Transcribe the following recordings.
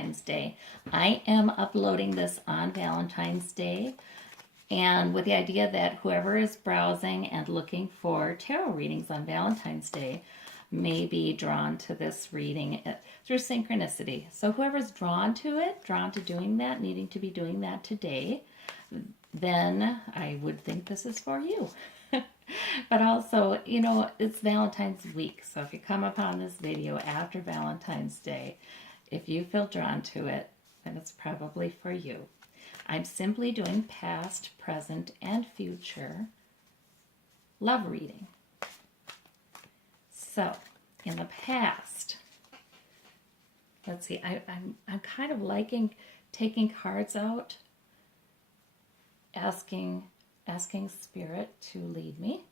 Valentine's Day. I am uploading this on Valentine's Day, and with the idea that whoever is browsing and looking for tarot readings on Valentine's Day may be drawn to this reading through synchronicity. So whoever's drawn to it, drawn to doing that, needing to be doing that today, then I would think this is for you. But also, you know, it's Valentine's week, so if you come upon this video after Valentine's Day, if you feel drawn to it, then it's probably for you. I'm simply doing past, present, and future love reading. So, in the past, let's see, I'm kind of liking taking cards out, asking Spirit to lead me.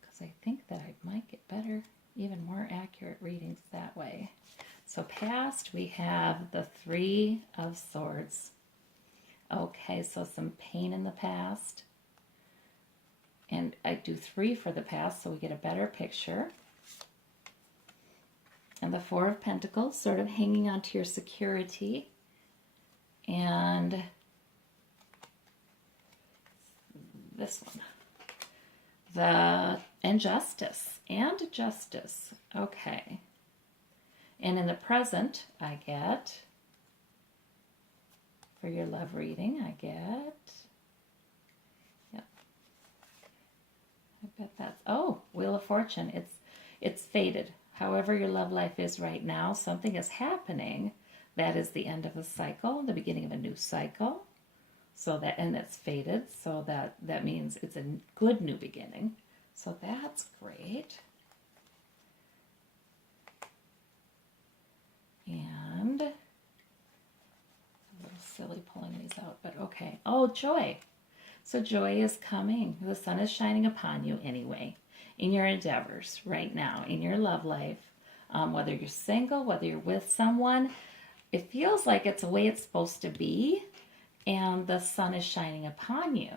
Because I think that I might get better, even more accurate readings that way. So past, we have the Three of Swords. Okay, so some pain in the past. And I do 3 for the past so we get a better picture. And the Four of Pentacles, sort of hanging on to your security. And this one. And Justice. Okay. And in the present, I get, for your love reading, I bet that's, oh, Wheel of Fortune. It's faded. However your love life is right now, something is happening that is the end of a cycle, the beginning of a new cycle. So that, and it's faded, so that means it's a good new beginning. So that's great. And a little silly pulling these out, but okay. Oh, joy. So joy is coming. The sun is shining upon you anyway, in your endeavors right now, in your love life, whether you're single, whether you're with someone, it feels like it's the way it's supposed to be, and the sun is shining upon you.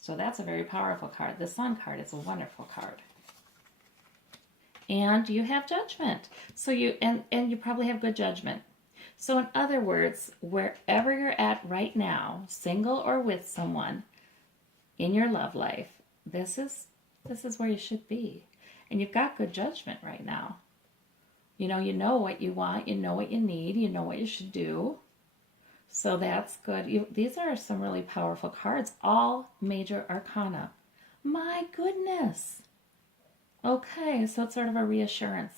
So that's a very powerful card. The Sun card is a wonderful card. And you have judgment. So you probably have good judgment. So in other words, wherever you're at right now, single or with someone in your love life, this is where you should be. And you've got good judgment right now. You know what you want, you know what you need, you know what you should do. So that's good. These are some really powerful cards, all major arcana. My goodness. Okay, so it's sort of a reassurance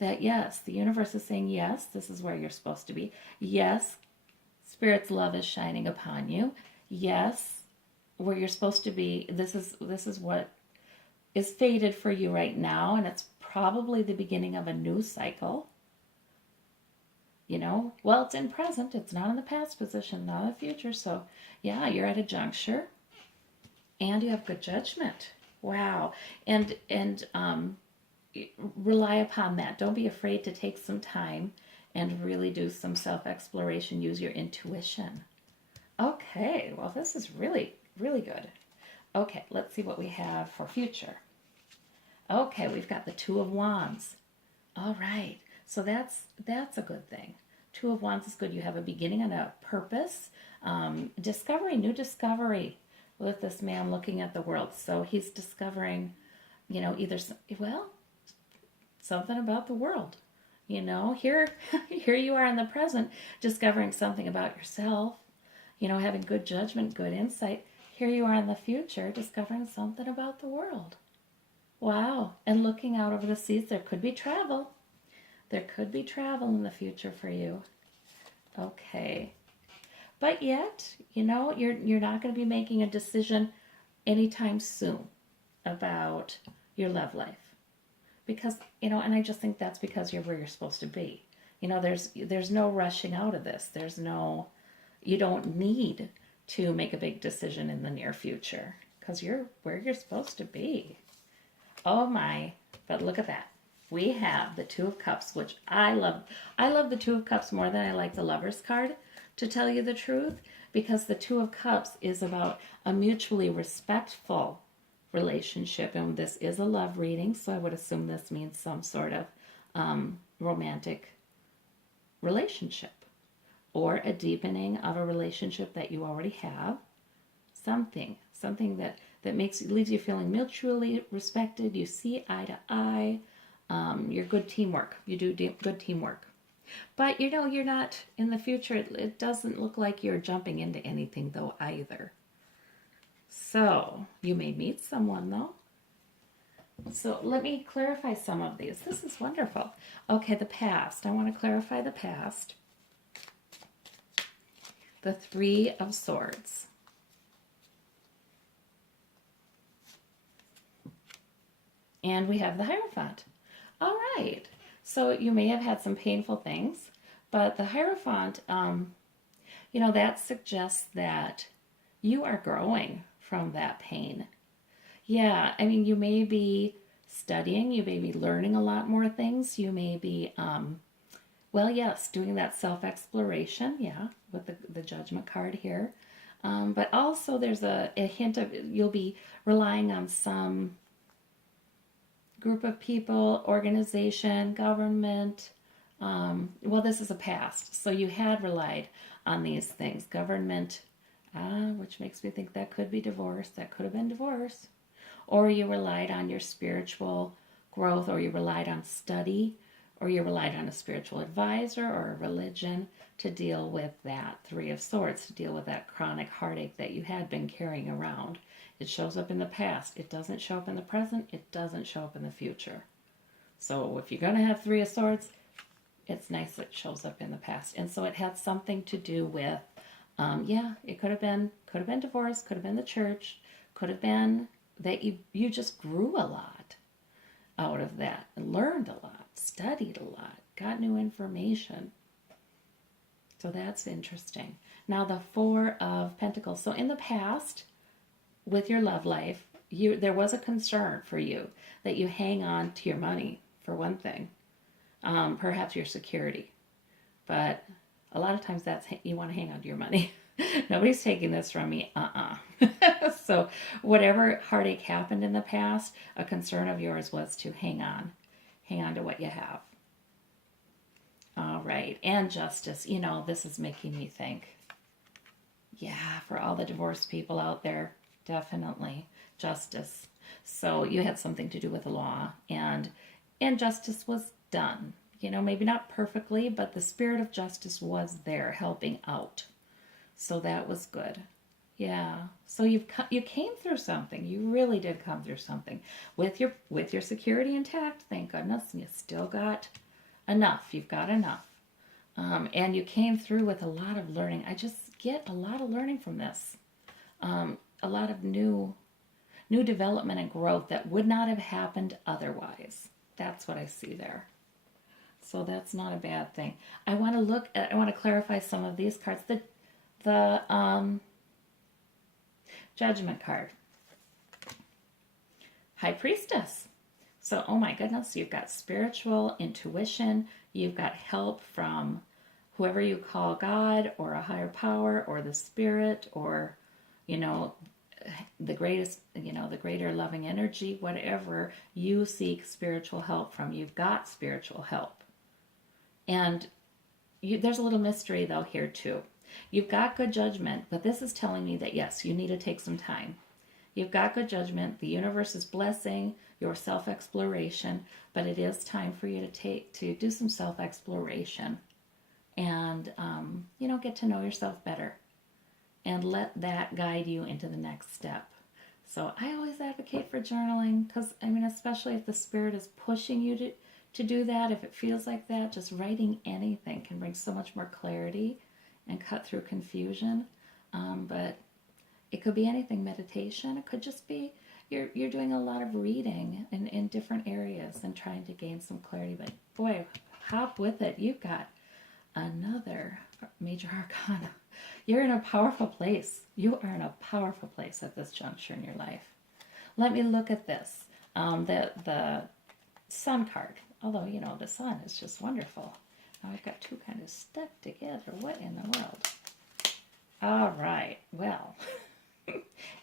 that yes, the universe is saying yes, this is where you're supposed to be. Yes, Spirit's love is shining upon you. Yes, where you're supposed to be, this is what is fated for you right now, and it's probably the beginning of a new cycle. Well, it's in present, it's not in the past position, not in the future. So yeah, you're at a juncture and you have good judgment. Wow. And rely upon that. Don't be afraid to take some time and really do some self-exploration. Use your intuition. Okay, well, this is really, really good. Okay, let's see what we have for future. Okay, we've got the Two of Wands. All right, so that's a good thing. Two of Wands is good. You have a beginning and a purpose. Discovery, new discovery with this man looking at the world. So he's discovering, either, well, something about the world. Here you are in the present, discovering something about yourself, having good judgment, good insight. Here you are in the future, discovering something about the world. Wow. And looking out over the seas, there could be travel. There could be travel in the future for you. Okay. But yet, you're not going to be making a decision anytime soon about your love life. Because, and I just think that's because you're where you're supposed to be. There's no rushing out of this. You don't need to make a big decision in the near future because you're where you're supposed to be. Oh my, but look at that. We have the Two of Cups, which I love. I love the Two of Cups more than I like the Lover's card, to tell you the truth, because the Two of Cups is about a mutually respectful relationship, and this is a love reading, so I would assume this means some sort of romantic relationship or a deepening of a relationship that you already have. Something that leaves you feeling mutually respected. You see eye to eye. You're good teamwork. You do good teamwork. But you're not in the future. It doesn't look like you're jumping into anything though either. So you may meet someone though. So let me clarify some of these. This is wonderful. Okay, the past. I want to clarify the past. The Three of Swords. And we have the Hierophant. All right. So you may have had some painful things, but the Hierophant, that suggests that you are growing from that pain. Yeah, I mean, you may be studying, you may be learning a lot more things, you may be, doing that self-exploration, yeah, with the Judgment card here. But also there's a hint of you'll be relying on some group of people, organization, government. This is a past, so you had relied on these things. Government, which makes me think that could be divorce, that could have been divorce. Or you relied on your spiritual growth, or you relied on study, or you relied on a spiritual advisor or a religion to deal with that Three of Swords, to deal with that chronic heartache that you had been carrying around. It shows up in the past. It doesn't show up in the present. It doesn't show up in the future. So if you're going to have Three of Swords, it's nice that it shows up in the past. And so it had something to do with, it could have been divorce, could have been the church, could have been that you just grew a lot out of that, and learned a lot, studied a lot, got new information. So that's interesting. Now the Four of Pentacles. So in the past, with your love life, there was a concern for you that you hang on to your money, for one thing, perhaps your security. But a lot of times you want to hang on to your money. Nobody's taking this from me. So whatever heartache happened in the past, a concern of yours was to hang on to what you have. All right. And justice. This is making me think. Yeah, for all the divorced people out there, definitely justice. So you had something to do with the law, and justice was done. Maybe not perfectly, but the spirit of justice was there helping out. So that was good. Yeah. So you came through something. You really did come through something with your security intact. Thank goodness. And you still got enough. You've got enough. And you came through with a lot of learning. I just get a lot of learning from this. A lot of new development and growth that would not have happened otherwise. That's what I see there. So that's not a bad thing. I want to clarify some of these cards. The Judgment card. High Priestess. So, oh my goodness, you've got spiritual intuition. You've got help from whoever you call God or a higher power or the spirit or, the greater loving energy, whatever you seek spiritual help from. You've got spiritual help. And there's a little mystery though here too. You've got good judgment, but this is telling me that yes, you need to take some time. You've got good judgment. The universe is blessing your self-exploration, but it is time for you to do some self-exploration and, get to know yourself better and let that guide you into the next step. So I always advocate for journaling because, especially if the spirit is pushing you to do that, if it feels like that, just writing anything can bring so much more clarity and cut through confusion. But it could be anything, meditation. It could just be you're doing a lot of reading in different areas and trying to gain some clarity. But boy, hop with it. You've got another major arcana. You're in a powerful place. You are in a powerful place at this juncture in your life. Let me look at this. The Sun card. Although, the Sun is just wonderful. Now I've got two kind of stuck together. What in the world? All right. Well,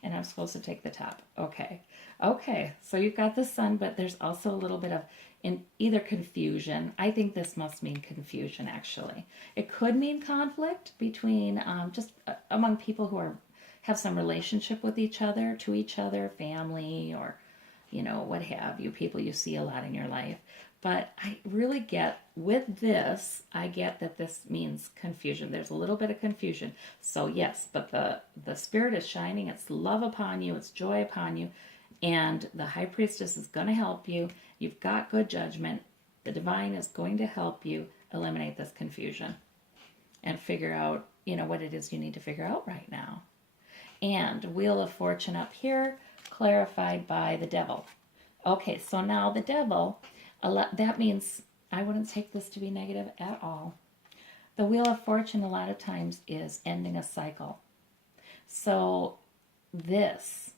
And I'm supposed to take the top. Okay. Okay. So you've got the sun, but there's also a little bit of in either confusion. I think this must mean confusion, actually. It could mean conflict between just among people who are have some relationship with each other, to each other, family, or what have you, people you see a lot in your life. But I really get with this, I get that this means confusion. There's a little bit of confusion. So yes, but the Spirit is shining. It's love upon you. It's joy upon you. And the High Priestess is going to help you. You've got good judgment. The Divine is going to help you eliminate this confusion and figure out, what it is you need to figure out right now. And Wheel of Fortune up here, clarified by the Devil. Okay, so now the Devil, that means I wouldn't take this to be negative at all. The Wheel of Fortune a lot of times is ending a cycle. So this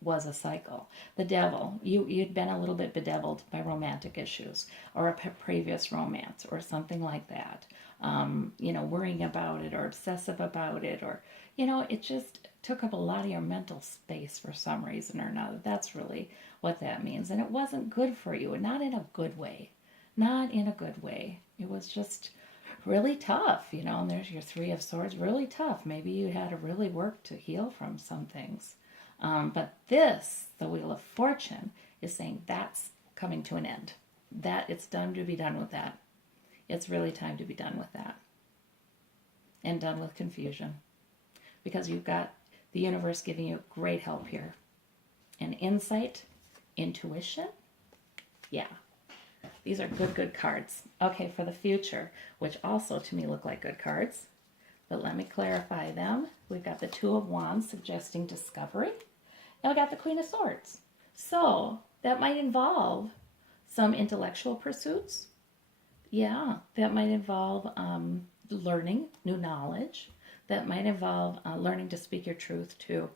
was a cycle. The Devil, you'd been a little bit bedeviled by romantic issues or a previous romance or something like that. Worrying about it or obsessive about it, or, it just took up a lot of your mental space for some reason or another. That's really what that means. And it wasn't good for you, and not in a good way. Not in a good way. It was just really tough, and there's your Three of Swords, really tough. Maybe you had to really work to heal from some things. But this, the Wheel of Fortune, is saying that's coming to an end. That it's done to be done with that. It's really time to be done with that. And done with confusion. Because you've got the universe giving you great help here. And insight, intuition. Yeah. These are good cards. Okay, for the future, which also to me look like good cards. But let me clarify them. We've got the Two of Wands suggesting discovery. And we got the Queen of Swords. So that might involve some intellectual pursuits. Yeah, that might involve learning new knowledge. That might involve learning to speak your truth too.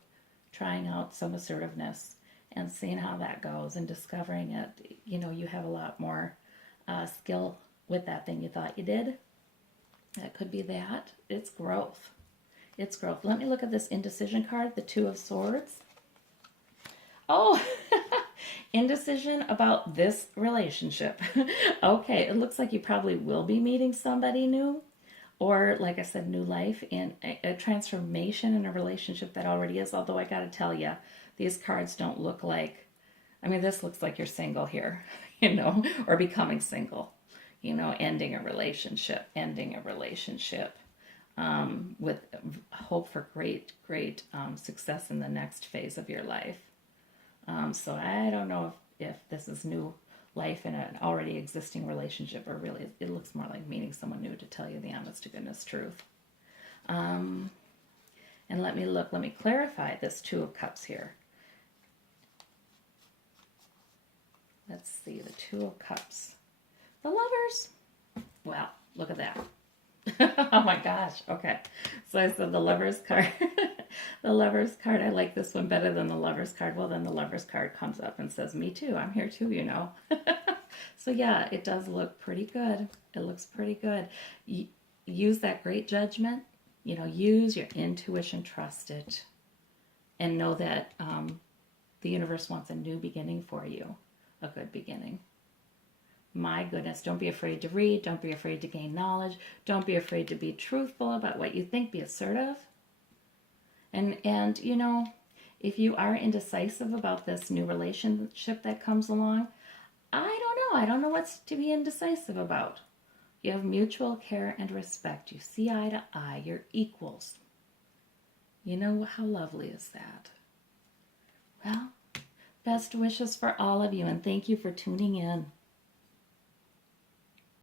Trying out some assertiveness and seeing how that goes and discovering it. You have a lot more skill with that than you thought you did. That could be that. It's growth. It's growth. Let me look at this indecision card, the Two of Swords. Oh, indecision about this relationship. Okay, it looks like you probably will be meeting somebody new, or like I said, new life in a transformation in a relationship that already is. Although I got to tell you, these cards don't look like, this looks like you're single here, or becoming single, ending a relationship, with hope for great success in the next phase of your life. So I don't know if this is new life in an already existing relationship, or really it looks more like meeting someone new, to tell you the honest to goodness truth. And let me clarify this Two of Cups here. Let's see, the Two of Cups. The Lovers. Well, look at that. Oh my gosh. Okay. So I said the Lovers card. The Lovers card, I like this one better than the Lovers card. Well, then the Lovers card comes up and says, me too. I'm here too, So yeah, it does look pretty good. It looks pretty good. Use that great judgment. Use your intuition, trust it. And know that the universe wants a new beginning for you. A good beginning. My goodness, don't be afraid to read. Don't be afraid to gain knowledge. Don't be afraid to be truthful about what you think. Be assertive. And if you are indecisive about this new relationship that comes along, I don't know. I don't know what's to be indecisive about. You have mutual care and respect. You see eye to eye. You're equals. How lovely is that? Well, best wishes for all of you, and thank you for tuning in.